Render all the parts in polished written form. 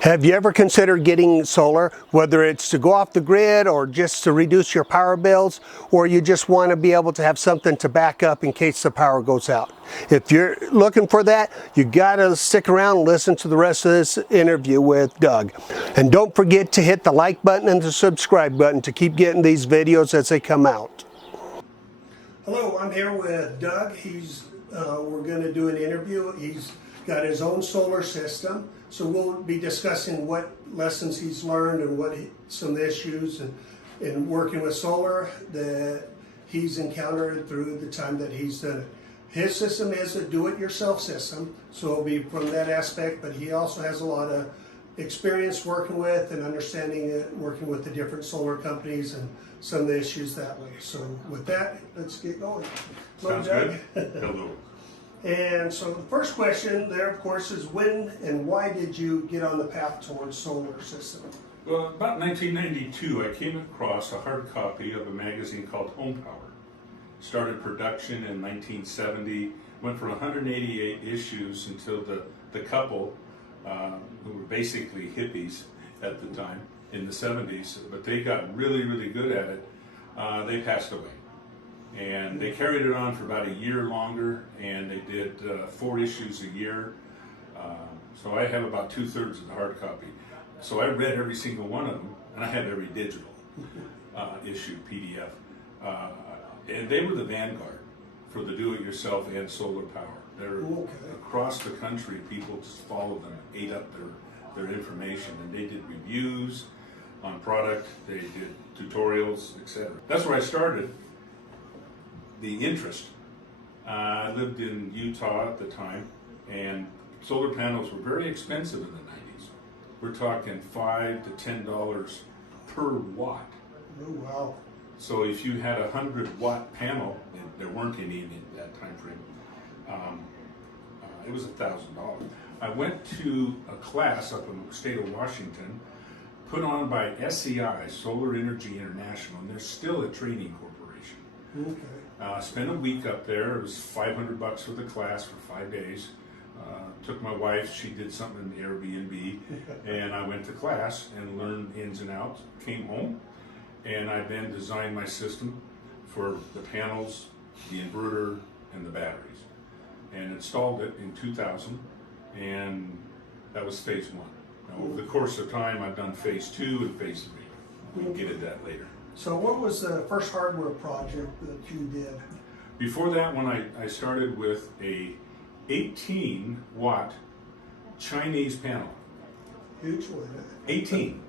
Have you ever considered getting solar, whether it's to go off the grid or just to reduce your power bills, or you just want to be able to have something to back up in case the power goes out? If you're looking for that, you gotta stick around and listen to the rest of this interview with Doug. And don't forget to hit the like button and the subscribe button to keep getting these videos as they come out. Hello, I'm here with Doug. We're going to do an interview. He's got his own solar system, so we'll be discussing what lessons he's learned and some issues in working with solar that he's encountered through the time that he's done it. His system is a do-it-yourself system, so it'll be from that aspect, but he also has a lot of experience working with and understanding it, working with the different solar companies and some of the issues that way. So with that, let's get going. Sounds good. Hello. And so the first question there, of course, is when and why did you get on the path towards solar system? Well, about 1992, I came across a hard copy of a magazine called Home Power. Started production in 1970, went for 188 issues until the couple, who were basically hippies at the time in the 70s, but they got really, really good at it, they passed away. And they carried it on for about a year longer, and they did 4 issues a year. So I have about 2/3 of the hard copy. So I read every single one of them, and I have every digital issue, PDF. And they were the vanguard for the do-it-yourself and solar power. They're across the country, people just followed them, ate up their information, and they did reviews on product, they did tutorials, etc. That's where I started the interest. I lived in Utah at the time, and solar panels were very expensive in the 90s. We're talking $5 to $10 per watt. Oh, wow. So if you had a 100-watt panel, and there weren't any in that time frame, it was $1,000. I went to a class up in the state of Washington, put on by SEI, Solar Energy International, and they're still a training corporation. Okay. Spent a week up there. It was $500 for the class for 5 days. Took my wife, she did something in the Airbnb, and I went to class and learned ins and outs. Came home, and I then designed my system for the panels, the inverter, and the batteries, and installed it in 2000, and that was phase 1. Now, over the course of time, I've done phase 2 and phase 3. We'll get at that later. So what was the first hardware project that you did? Before that one, I started with a 18-watt Chinese panel. Huge one. 18,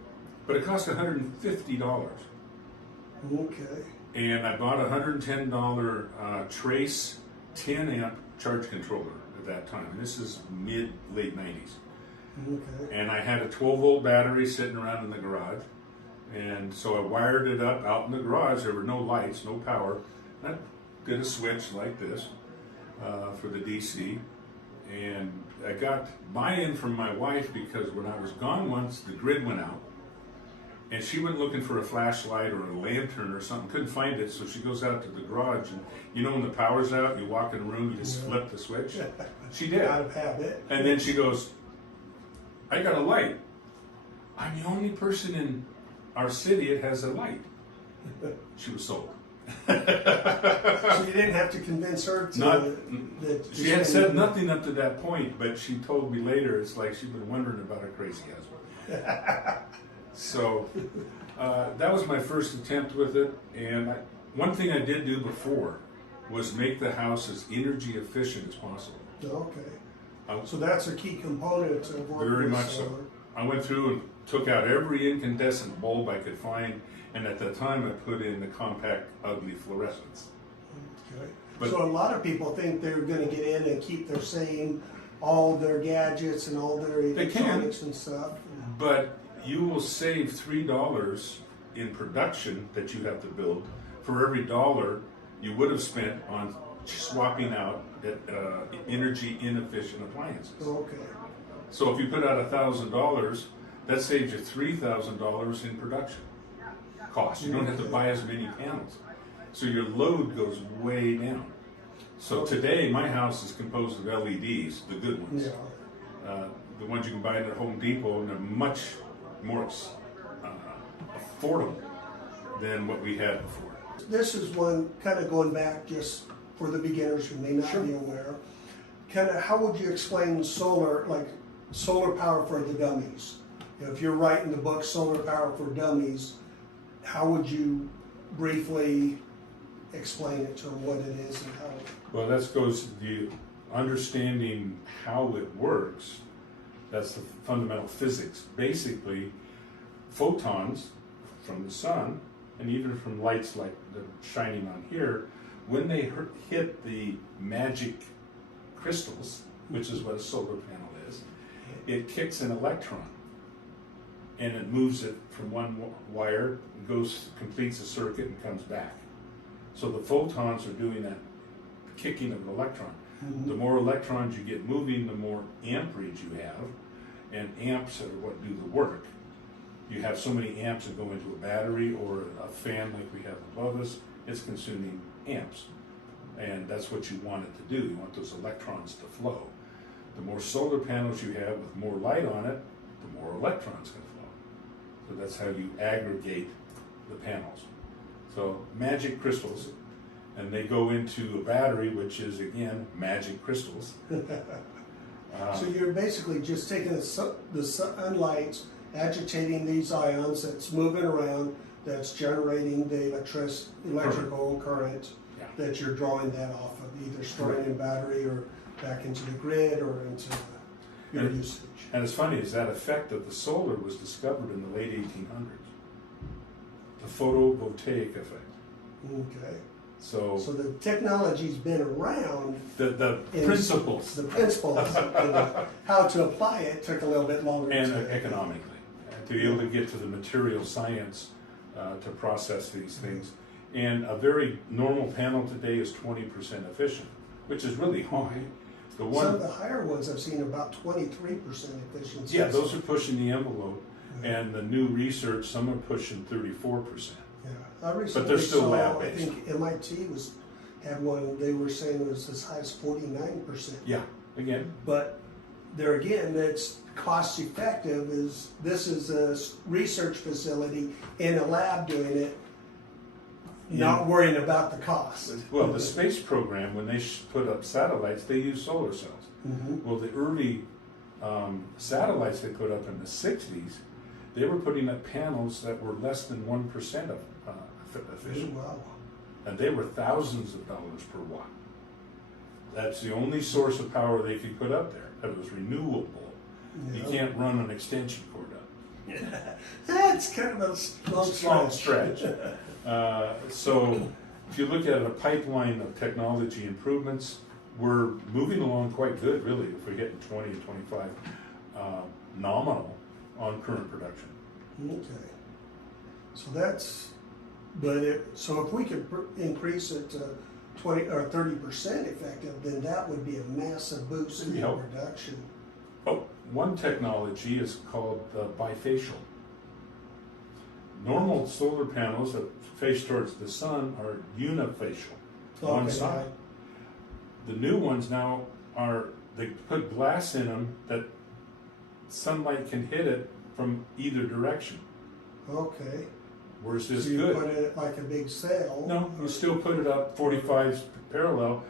but it cost $150. Okay. And I bought a $110 Trace 10-amp charge controller at that time. And this is late 90s. Okay. And I had a 12-volt battery sitting around in the garage. And so I wired it up out in the garage. There were no lights, no power. I did a switch like this for the DC. And I got buy-in from my wife because when I was gone once, the grid went out. And she went looking for a flashlight or a lantern or something, couldn't find it, so she goes out to the garage, and you know when the power's out, you walk in the room, you just flip the switch? She did. Out of habit. And then she goes, I got a light. I'm the only person in our city that has a light. She was sold. So you didn't have to convince her to... She had said nothing up to that point, but she told me later, it's like she'd been wondering about her crazy husband. So that was my first attempt with it, and one thing I did do before was make the house as energy efficient as possible. Okay. So that's a key component of working Very with much solar. so. I went through and took out every incandescent bulb I could find, and at the time I put in the compact ugly fluorescents. Okay. So a lot of people think they're going to get in and keep their same, all their gadgets and all their electronics and stuff. But you will save $3 in production that you have to build for every dollar you would have spent on swapping out energy inefficient appliances. Okay. So if you put out $1,000, that saves you $3,000 in production cost. You don't have to buy as many panels. So your load goes way down. So today my house is composed of LEDs, the good ones. Yeah. the ones you can buy at Home Depot, and they're much more affordable than what we had before. This is one kind of going back just for the beginners who may not Sure. be aware. Kind of, how would you explain solar, like solar power for the dummies? If you're writing the book Solar Power for Dummies, how would you briefly explain it to them what it is and how? Well, that goes to the understanding how it works. That's the fundamental physics. Basically, photons from the sun, and even from lights like the shining on here, when they hit the magic crystals, which is what a solar panel is, it kicks an electron, and it moves it from one wire, completes a circuit, and comes back. So the photons are doing that kicking of an electron. The more electrons you get moving, the more amperage you have, and amps are what do the work. You have so many amps that go into a battery or a fan like we have above us, it's consuming amps. And that's what you want it to do. You want those electrons to flow. The more solar panels you have with more light on it, the more electrons can flow. So that's how you aggregate the panels. So magic crystals, and they go into a battery, which is again magic crystals. So you're basically just taking the sunlight, agitating these ions that's moving around, that's generating the electrical current Yeah. that you're drawing that off of, either storing in battery or back into the grid or into your And- usage. And it's funny, is that effect of the solar was discovered in the late 1800s. The photovoltaic effect. Okay. So So the technology's been around. the in- principles The principles and how to apply it took a little bit longer. and to- economically, to be able to get to the material science to process these things. And a very normal panel today is 20% efficient, which is really high. The Some one, of the higher ones I've seen about 23% efficiency. yeah, those are pushing the envelope. And the new research, some are pushing 34%. Yeah, I recently they're still saw, lab-based. I think MIT had one, they were saying it was as high as 49%. Yeah, again, But there again, it's cost effective, this is a research facility in a lab doing it, not worrying about the cost. well, the space program, when they put up satellites, they use solar cells. Mhm. Well, the early satellites they put up in the 60s, they were putting up panels that were less than 1% of efficient. Wow. And they were thousands of dollars per watt. That's the only source of power they could put up there. It was renewable. You Yeah. can't run an extension cord up. That's kind of a long Small stretch. stretch. So if you look at a pipeline of technology improvements, we're moving along quite good, really, if we're getting 20 and 25 nominal on current production. Okay. So that's, so if we could increase it to 20 or 30% effective, then that would be a massive boost in Yep. production. Oh, one technology is called bifacial. Normal solar panels that face towards the sun are unifacial, one Okay, side. The new ones now they put glass in them that sunlight can hit it from either direction. Okay. Where's So this you good? put it like a big sail. No, you still put it up 45 parallel,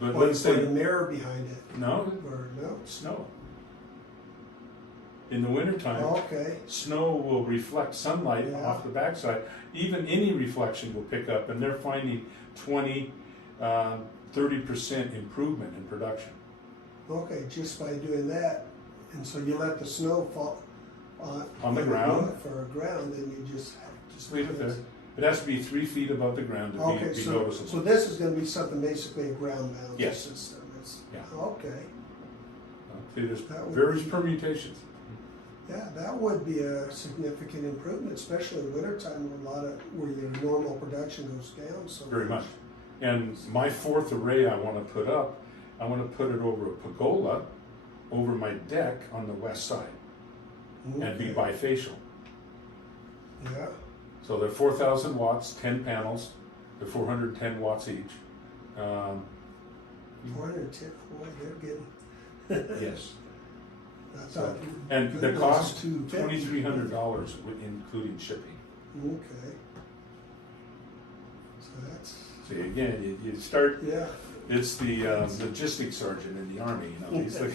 but Or you let's put a say, mirror behind it, no, or no? snow. In the wintertime, Okay. snow will reflect sunlight Yeah. off the backside. Even any reflection will pick up, and they're finding 20, 30% improvement in production. Okay, just by doing that, and so you let the snow fall On the ground. for a ground, then you just Leave it there. It has to be 3 feet above the ground to Okay, be so noticeable. this is going to be something basically a ground mounted Yes. system. Yeah. Okay. See, there's That would various be- permutations. Yeah, that would be a significant improvement, especially in wintertime where your normal production goes down so Very much. And my fourth array I want to put up, I want to put it over a pergola over my deck on the west side and be Okay. bifacial. Yeah. So they're 4,000 watts, 10 panels, they're 410 watts each. 410, boy, they're getting. Yes. I thought you- And the it was cost, $250. $2,300, including shipping. Okay. So that's, See, again, you start, yeah, it's the logistics sergeant in the Army, you know, he's like,